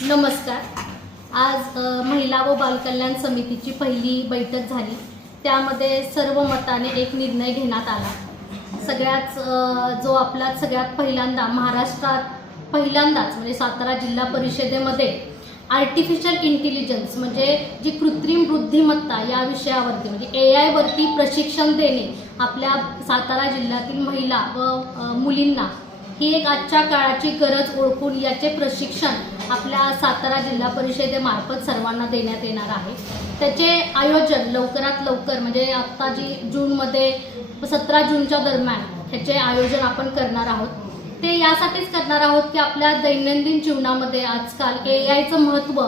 नमस्कार। आज महिला व बालकल्याण समितीची पहिली बैठक झाली। त्यामध्ये सर्व मताने एक निर्णय घेण्यात आला। सगळ्यात पहिल्यांदा महाराष्ट्रात पहिल्यांदाच म्हणजे सातारा जिल्हा परिषदेमध्ये आर्टिफिशियल इंटेलिजन्स म्हणजे जी कृत्रिम बुद्धिमत्ता या विषयावरती म्हणजे AI वरती प्रशिक्षण देणे आपल्या सातारा जिल्ह्यातील महिला व मुलींना ही एक आजच्या काळाची गरज ओळखून याचे प्रशिक्षण आपल्या सातारा जिल्हा परिषदेमार्फत सर्वांना देण्यात येणार आहे। त्याचे आयोजन लवकरात लवकर म्हणजे आता जी जूनमध्ये 17 जूनच्या दरम्यान ह्याचे आयोजन आपण करणार आहोत। ते यासाठीच करणार आहोत की आपल्या दैनंदिन जीवनामध्ये आजकाल AIचं महत्त्व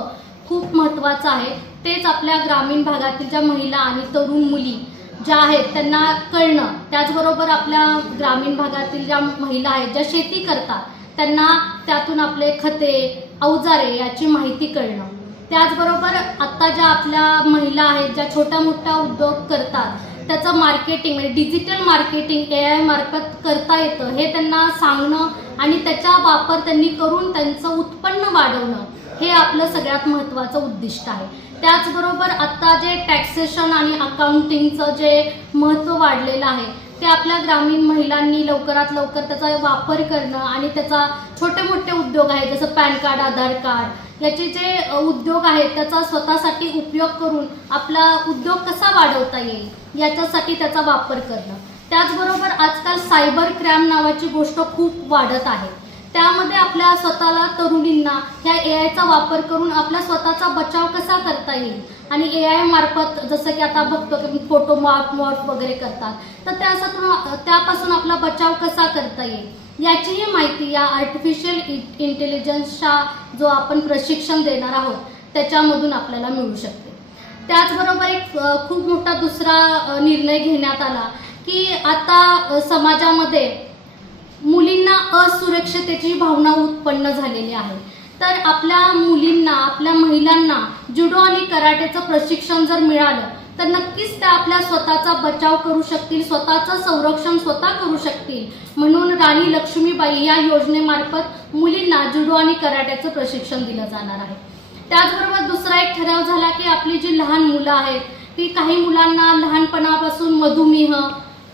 खूप महत्त्वाचं आहे। तेच आपल्या ग्रामीण भागातील ज्या महिला आणि तरुण मुली ज्या आहेत त्यांना कळणं, त्याचबरोबर आपल्या ग्रामीण भागातील ज्या महिला आहेत ज्या शेती करतात त्यांना त्यातून आपले खते अवजारे याची माहिती कळणं, त्याचबरोबर आत्ता ज्या आपल्या महिला आहेत ज्या छोटा मोठा उद्योग करतात त्याचं मार्केटिंग म्हणजे डिजिटल मार्केटिंग AI मार्फत करता येतं हे त्यांना सांगणं आणि त्याचा वापर त्यांनी करून त्यांचं उत्पन्न वाढवणं हे आपलं सगळ्यात महत्त्वाचं उद्दिष्ट आहे। त्याचबरोबर आत्ता जे टॅक्सेशन आणि अकाउंटिंगचं जे महत्त्व वाढलेलं आहे ते आपल्या ग्रामीण महिलांनी लवकरात लवकर त्याचा वापर करणं आणि त्याचा छोटे मोठे उद्योग आहेत जसं पॅन कार्ड, आधार कार्ड याचे जे उद्योग आहेत त्याचा स्वतःसाठी उपयोग करून आपला उद्योग कसा वाढवता येईल याच्यासाठी त्याचा वापर करणं। त्याचबरोबर आजकाल सायबर क्राईम नावाची गोष्ट खूप वाढत आहे। त्यामध्ये आपल्या स्वतःला तरुणींना ह्या AIचा वापर करून आपला स्वतःचा बचाव कसा करता येईल आणि AI मार्फत जसं की आता बघतो की फोटो मॉर्फ वगैरे करतात तर त्यापासून आपला बचाव कसा करता येईल याचीही माहिती या आर्टिफिशियल इंटेलिजन्सचा जो आपण प्रशिक्षण देणार आहोत त्याच्यामधून आपल्याला मिळू शकते। त्याचबरोबर एक खूप मोठा दुसरा निर्णय घेण्यात आला की आता समाजामध्ये मुलींना असुरक्षिततेची भावना उत्पन्न झालेली आहे। तर आपल्या मुलींना आपल्या महिलांना जुडो आणि कराटेचं प्रशिक्षण जर मिळालं तर नक्कीच त्या आपल्या स्वतःचा बचाव करू शकतील, स्वतःचं संरक्षण स्वतः करू शकतील। म्हणून राणी लक्ष्मीबाई या योजनेमार्फत मुलींना जुडो आणि कराटेचं प्रशिक्षण दिलं जाणार आहे। त्याचबरोबर दुसरा एक ठराव झाला की आपली जी लहान मुलं आहेत ती काही मुलांना लहानपणापासून मधुमेह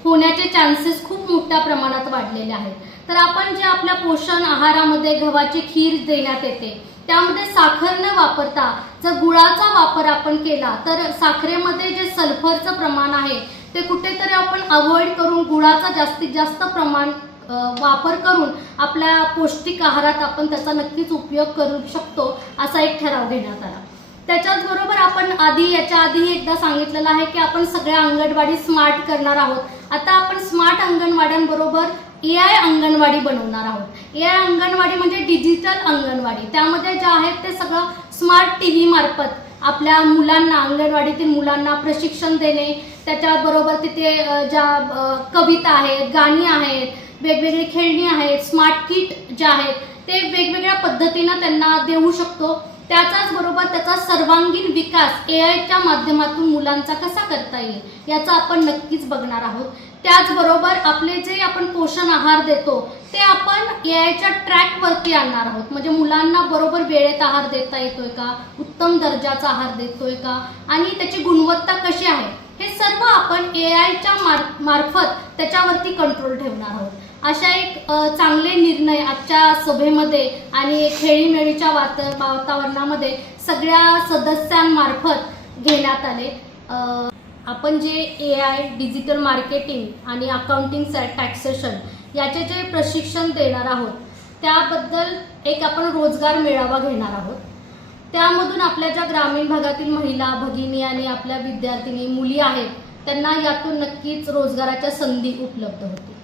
होण्याचे चान्सेस खूप मोठ्या प्रमाणात वाढलेले आहेत। तर आपण जे आपल्या पोषण आहारामध्ये गव्हाची खीर देण्यात येते त्यामध्ये साखर न वापरता जर गुळाचा वापर आपण केला तर साखरेमध्ये जे सल्फरचं प्रमाण आहे ते कुठेतरी आपण अवॉइड करून गुळाचा जास्तीत जास्त प्रमाण वापर करून आपल्या पौष्टिक आहारात आपण त्याचा नक्कीच उपयोग करू शकतो असा एक ठराव घेण्यात आला। त्याच्याचबरोबर आपण याच्या आधी एकदा सांगितलेलं आहे की आपण सगळ्या अंगणवाडी स्मार्ट करणार आहोत। आता आपण स्मार्ट अंगणवाड्यांबरोबर AI अंगणवाडी बनवणार आहोत। AI अंगणवाडी म्हणजे डिजिटल अंगणवाडी, त्यामध्ये जे आहेत ते सगळं स्मार्ट TV मार्फत आपल्या मुलांना अंगणवाडीतील मुलांना प्रशिक्षण देणे, त्याच्याबरोबर तिथे ज्या कविता आहेत, गाणी आहेत, वेगवेगळी खेळणी आहेत, स्मार्ट किट जे आहेत ते वेगवेगळ्या पद्धतीनं त्यांना देऊ शकतो। त्याचाच बरोबर त्याचा सर्वांगीण विकास AIच्या माध्यमातून मुलांचा कसा करता येईल याचा आपण नक्कीच बघणार आहोत। त्याचबरोबर आपले जे आपण पोषण आहार देतो ते आपण AIच्या ट्रॅकवरती आणणार आहोत। म्हणजे मुलांना बरोबर वेळेत आहार देता येतोय का, उत्तम दर्जाचा आहार देतोय का आणि त्याची गुणवत्ता कशी आहे हे सर्व आपण AIच्या मार्फत त्याच्यावरती कंट्रोल ठेवणार आहोत। अशा एक चांगले निर्णय आजच्या सभेमध्ये आणि खेळीमेळीच्या वातावरणामध्ये सगळ्या सदस्यांमार्फत घेण्यात आले। आपण जे AI डिजिटल मार्केटिंग आणि अकाउंटिंग टॅक्सेशन याचे जे प्रशिक्षण देणार आहोत त्याबद्दल एक आपण रोजगार मेळावा घेणार आहोत। त्यामधून आपल्या ज्या ग्रामीण भागातील महिला भगिनी आणि आपल्या विद्यार्थिनी मुली आहेत त्यांना यातून नक्कीच रोजगाराच्या संधी उपलब्ध होतील।